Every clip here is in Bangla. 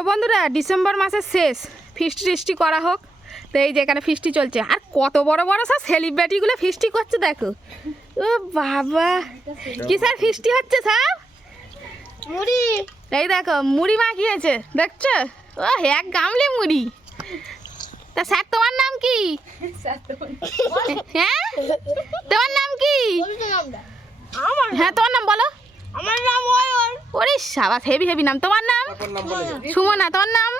তো বন্ধুরা ডিসেম্বর মাসের শেষ। ফিস্টি টিস্টি করা হোক। তো এই যে এখানে ফিস্টি চলছে। আর কত বড় বড় সব সেলিব্রিটিগুলো ফিস্টি করছে দেখো। ও বাবা। কি স্যার ফিস্টি হচ্ছে স্যার? মুড়ি। এই দেখো মুড়ি মাখিয়েছে দেখছ? ও এক গামলি মুড়ি। তা স্যার তোমার নাম কি? হ্যাঁ তোমার নাম কি? হ্যাঁ? তোমার নাম বলো নাম অয়ন ওরে সাবাস হেভি হেভি নাম। তোমার নাম? সুমনা তোমার নাম?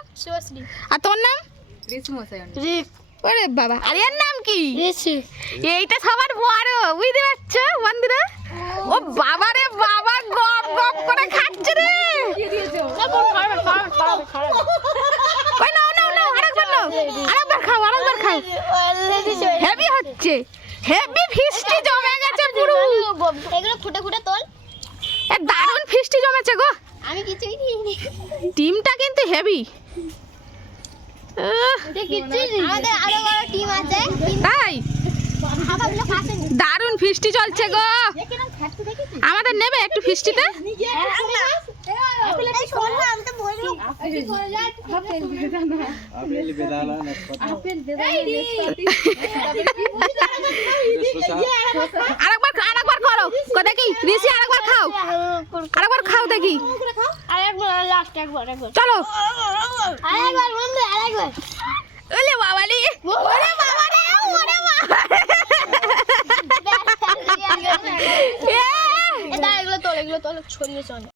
আর তোর নাম? ওরে বাবা আর এর নাম কি? এইটা সবার বড় বুঝতে পারছ বন্ধুরা? ও বাবা রে বাবা গপ গপ করে খাচ্ছে রে। ওই নাও নাও নাও আরেকবার নাও। আরেকবার খাও আরেকবার খাও। হেভি হচ্ছে। হেভি ফিস্টি জমে গেছে পুরো। এগুলো ফুটে ফুটে ফিস্টি গো? আমি কিছুই দিইনি। টিমটা কিন্তু হেভি। আমাদের আরও বড় টিম আছে। তাই দারুণ ফিস্টি চলছে গো। আমাদের নেবে একটু ফিস্টিতে? আরেকবার আরেকবার করো কো দেখি ঋষি আরেকবার খাও। আরেকবার খাও দেখি। আরেকবার লাস্ট একবার একবার। চলো। আরেকবার বন্ধু আরেকবার ওলে বাবালি ওরে বাবা রে ওরে বাবা এ! এটা এগুলো তোল এগুলো তোল ছড়িয়ে চলে